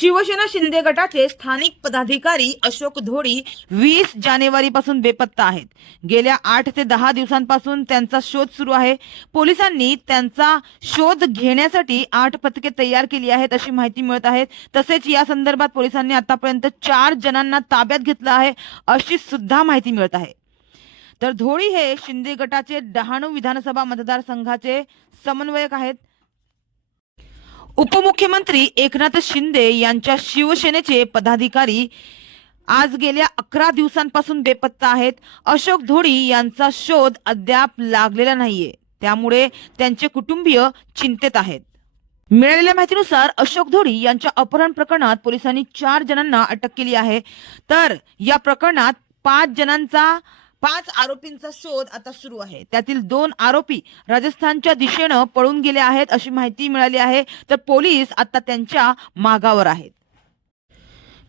शिवसेना शिंदे गटाचे स्थानिक पदाधिकारी अशोक धोडी वीस जानेवारी पासून बेपत्ता आहेत. गेल्या आठ ते दहा दिवसांपासून त्यांचा शोध सुरू आहे. पोलिसांनी त्यांचा शोध घेण्यासाठी आठ पथके तयार केली आहेत अशी माहिती मिळत आहे. तसेच या संदर्भात पोलिसांनी आतापर्यंत चार जणांना ताब्यात घेतलं आहे अशी सुद्धा माहिती मिळत आहे. तर धोळी हे शिंदे गटाचे डहाणू विधानसभा मतदारसंघाचे समन्वयक आहेत. उपमुख्यमंत्री एकनाथ शिंदे यांच्या शिवसेनेचे पदाधिकारी आज गेल्या अकरा दिवसांपासून बेपत्ता आहेत. अशोक धोडी यांचा शोध अद्याप लागलेला नाहीये. त्यामुळे त्यांचे कुटुंबीय चिंतेत आहेत. मिळालेल्या माहितीनुसार अशोक धोडी यांच्या अपहरण प्रकरणात पोलिसांनी चार जणांना अटक केली आहे. तर या प्रकरणात पाच जणांचा पाच आरोपींचा शोध आता सुरू आहे. त्यातील दोन आरोपी राजस्थानच्या दिशेनं पळून गेले आहेत अशी माहिती मिळाली आहे. तर पोलीस आता त्यांच्या मागावर आहेत.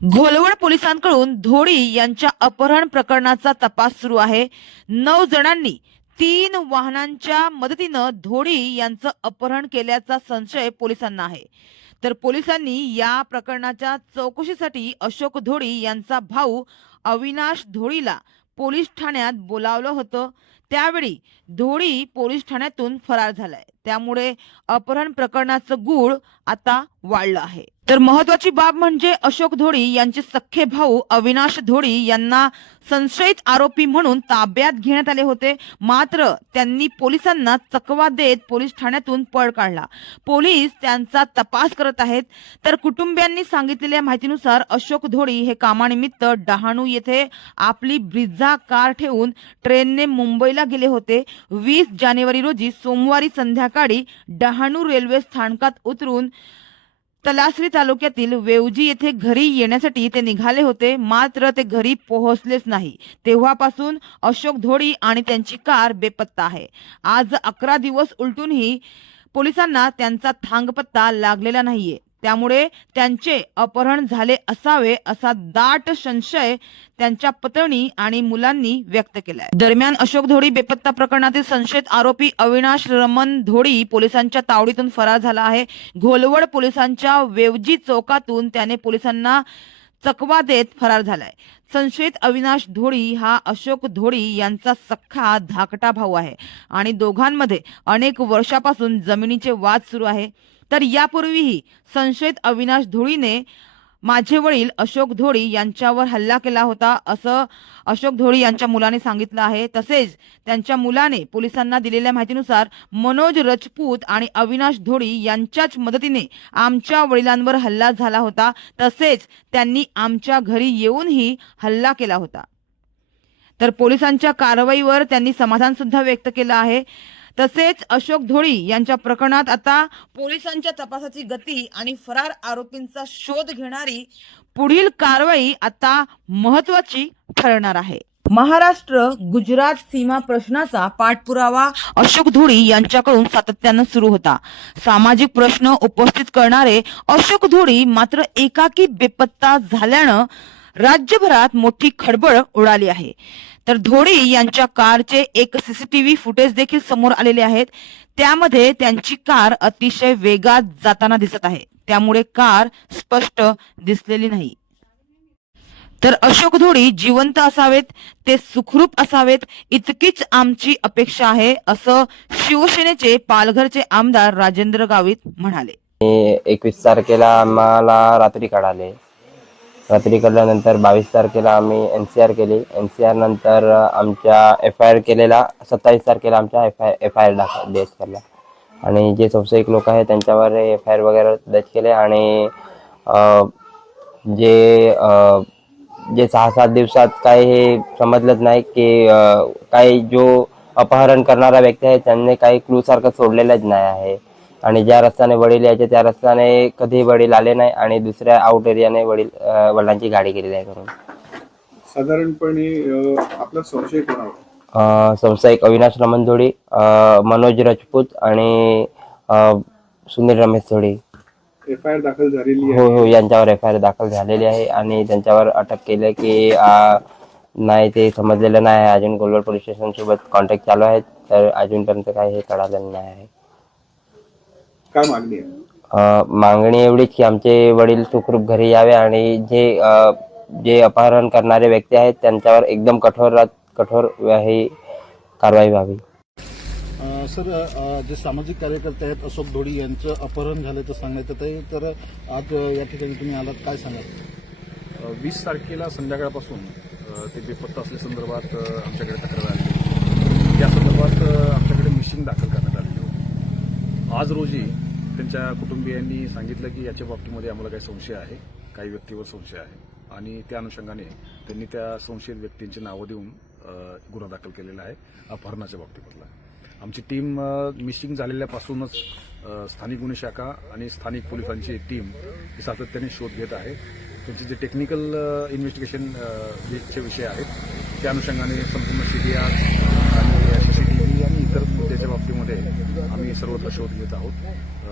घोलवड पोलिसांकडून धोडी यांच्या अपहरण प्रकरणाचा तपास सुरू आहे. नऊ जणांनी तीन वाहनांच्या मदतीनं धोडी यांचं अपहरण केल्याचा संशय पोलिसांना आहे. तर पोलिसांनी या प्रकरणाच्या चौकशीसाठी अशोक धोडी यांचा भाऊ अविनाश धोडीला पोलीस ठाण्यात बोलावलं होतं. त्यावेळी धोडी पोलीस ठाण्यातून फरार झालाय. त्यामुळे अपहरण प्रकरणाचं गूढ आता वाढलं आहे. तर महत्वाची बाब म्हणजे अशोक धोडी यांचे सख्खे भाऊ अविनाश धोडी यांना संशयित आरोपी म्हणून ताब्यात घेण्यात आले होते. मात्र त्यांनी पोलिसांना चकवा देत पोलीस ठाण्यातून पळ काढला. पोलीस त्यांचा तपास करत आहेत. तर कुटुंबियांनी सांगितलेल्या माहितीनुसार अशोक धोडी हे कामानिमित्त डहाणू येथे आपली ब्रिझा कार ठेवून ट्रेनने मुंबईला गेले होते. वीस जानेवारी रोजी सोमवारी संध्याकाळी डहाणू रेल्वे स्थानकात उतरून तलासरी तालुक्यातील वेवजी येथे घरी येण्यासाठी ते निघाले होते. मात्र ते घरी पोहोचलेच नाही. तेव्हापासून अशोक धोडी आणि त्यांची कार बेपत्ता आहे. आज अकरा दिवस उलटूनही पोलिसांना त्यांचा थांगपत्ता लागलेला नाहीये. त्यामुळे त्यांचे अपहरण झाले असावे असा दाट संशय त्यांच्या पत्नी आणि मुलांनी व्यक्त केलाय. दरम्यान अशोक धोडी बेपत्ता प्रकरणातील संशयित आरोपी अविनाश रमन धोडी पोलिसांच्या तावडीतून फरार झाला आहे. घोलवड पोलिसांच्या वेवजी चौकातून त्याने पोलिसांना चकवा देत फरार झालाय. संशयित अविनाश धोडी हा अशोक धोडी यांचा सख्खा धाकटा भाऊ आहे आणि दोघांमध्ये अनेक वर्षापासून जमिनीचे वाद सुरू आहे. तर यापूर्वीही संशयित अविनाश धुळीने माझे वडील अशोक धोडी यांच्यावर हल्ला केला होता असं अशोक धोडी यांच्या मुलाने सांगितलं आहे. तसेच त्यांच्या मुलाने पोलिसांना दिलेल्या माहितीनुसार मनोज रजपूत आणि अविनाश धोडी यांच्याच मदतीने आमच्या वडिलांवर हल्ला झाला होता. तसेच त्यांनी आमच्या घरी येऊनही हल्ला केला होता. तर पोलिसांच्या कारवाईवर त्यांनी समाधान सुद्धा व्यक्त केलं आहे. तसेच अशोक धोळी यांच्या प्रकरणात आता पोलिसांच्या तपासाची गती आणि फरार आरोपींचा शोध घेणारी पुढील कारवाई आता महत्वाची ठरणार आहे. महाराष्ट्र गुजरात सीमा प्रश्नाचा पाठपुरावा अशोक धोडी यांच्याकडून सातत्यानं सुरू होता. सामाजिक प्रश्न उपस्थित करणारे अशोक धोडी मात्र एकाकी बेपत्ता झाल्यानं राज्यभरात मोठी खळबळ उडाली आहे. तर धोडी यांच्या कारचे एक सीसीटीव्ही फुटेज देखील समोर आलेले आहेत. त्यामध्ये त्यांची कार अतिशय वेगात जाताना दिसत आहे. त्यामुळे कार स्पष्ट दिसलेली नाही. तर अशोक धोडी जिवंत असावेत ते सुखरूप असावेत इतकीच आमची अपेक्षा आहे असं शिवसेनेचे पालघरचे आमदार राजेंद्र गावित म्हणाले. एकवीस तारखेला आम्हाला रात्री कळाले रात्री कळल्यानंतर बावीस तारखेला आम्ही एन सी आर केली. एन सी आर नंतर आमच्या एफ आय आर केलेला सत्तावीस तारखेला आमच्या F I F I R दाखव दर्ज केला आणि जे संशयिक लोक आहेत त्यांच्यावर एफ आय आर वगैरे दर्ज केले आणि जे जे सहा सात दिवसात काही हे समजलंच नाही की काही जो अपहरण करणारा व्यक्ती आहे त्यांनी काही क्लू सारखं सोडलेलंच नाही आहे. आणि ज्या रस्त्याने वडील यायचे त्या रस्त्याने कधी वडील आले नाही आणि दुसऱ्या आउट एरियाने वडील वडिलांची गाडी गेलेली आहे करून. साधारणपणे आपला संशय कोणावर संशयिक अविनाश रमन जोडी अं, मनोज राजपूत आणि सुनील रमेश जोडी. एफ आय आर दाखल झालेली हो हो यांच्यावर एफ आय आर दाखल झालेली आहे आणि त्यांच्यावर अटक केली की नाही ते समजलेलं नाही अजून गोलवड पोलीस स्टेशन सोबत कॉन्टॅक्ट चालू आहे तर अजूनपर्यंत काही हे कळालेलं नाही आहे. काय मागणी आहे? अ, मागणी एवढीच की आमचे वडील सुखरूप घरी यावे आणि जे अ, जे अपहरण करणारे व्यक्ती आहेत त्यांच्यावर एकदम कठोरात कठोर ही कारवाई व्हावी. अ, सर अ, जे सामाजिक कार्यकर्ते आहेत अशोक ढोडी यांचं अपहरण झाल्याचं सांगण्यात येत आहे तर आज अ, या ठिकाणी तुम्ही आलात काय सांगाल? वीस तारखेला संध्याकाळपासून अ, ते बेपत्ता असल्यासंदर्भात अ, आमच्याकडे तक्रार आली. त्या संदर्भात अ, आमच्याकडे मिशिंग दाखल करण्यात होती आज रोजी त्यांच्या कुटुंबियांनी सांगितलं की याच्या बाबतीमध्ये आम्हाला काही संशय आहे काही व्यक्तीवर संशय आहे. आणि त्या अनुषंगाने त्यांनी त्या संशयित व्यक्तींची नावं देऊन गुन्हा दाखल केलेला आहे अपहरणाच्या बाबतीमधला. आमची टीम मिसिंग झालेल्यापासूनच स्थानिक गुन्हे शाखा आणि स्थानिक पोलिसांची टीम ही सातत्याने शोध घेत आहे. त्यांचे जे टेक्निकल इन्व्हेस्टिगेशन चे विषय आहेत त्या अनुषंगाने संपूर्ण सीबीआर आणि सीसीटीव्ही आणि इतर मुद्द्याच्या बाबतीमध्ये आम्ही सर्वत्र शोध घेत आहोत.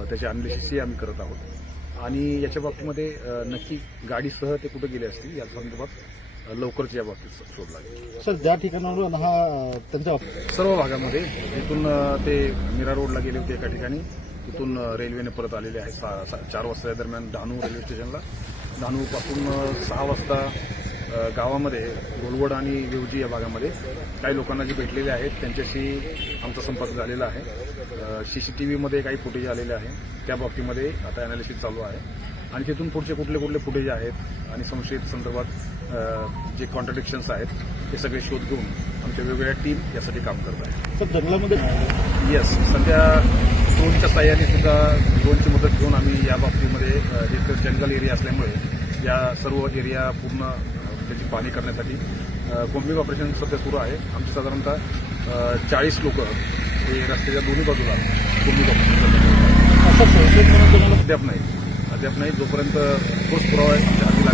त्याचे अनालिसिसही आम्ही करत आहोत. आणि याच्या बाबतीमध्ये नक्की गाडीसह ते कुठे गेले असतील या संदर्भात लवकरच या बाबतीत शोध लागेल. सर ज्या ठिकाणावरून हा अ, त्यांचा अप- सर्व भागामध्ये तिथून ते मीरा रोडला गेले होते एका ठिकाणी. तिथून रेल्वेने परत आलेले सा- चार वाजता दरम्यान डहाणू रेल्वे स्टेशनला. डहाणूपासून सहा वाजता गावामध्ये गोलवड आणि विवजी या भागामध्ये काही लोकांना जे भेटलेले आहेत त्यांच्याशी आमचा संपर्क झालेला आहे. सीसीटीव्हीमध्ये काही फुटेज आलेले आहे. त्या बाबतीमध्ये आता अनालिसिस चालू आहे. आणि तिथून पुढचे कुठले कुठले फुटेज आहेत आणि संशयित संदर्भात जे कॉन्ट्रडिक्शन्स आहेत ते सगळे शोध घेऊन आमच्या वेगवेगळ्या टीम यासाठी काम करत आहेत. सर जंगलामध्ये येस सध्या ड्रोनच्या साह्याने सुद्धा ड्रोनची मदत घेऊन आम्ही या बाबतीमध्ये एक जंगल एरिया असल्यामुळे या सर्व एरिया पूर्ण त्याची पाहणी करण्यासाठी. कोम्बिंग ऑपरेशन सध्या सुरू आहे. आमची साधारणतः चाळीस लोक हे रस्त्याच्या दोन्ही बाजूला कोम्बिंग ऑपरेशन असं संशयित म्हणून तुम्हाला अद्याप नाही. अद्याप नाही. जोपर्यंत ठोस पुरावा आहे आमच्या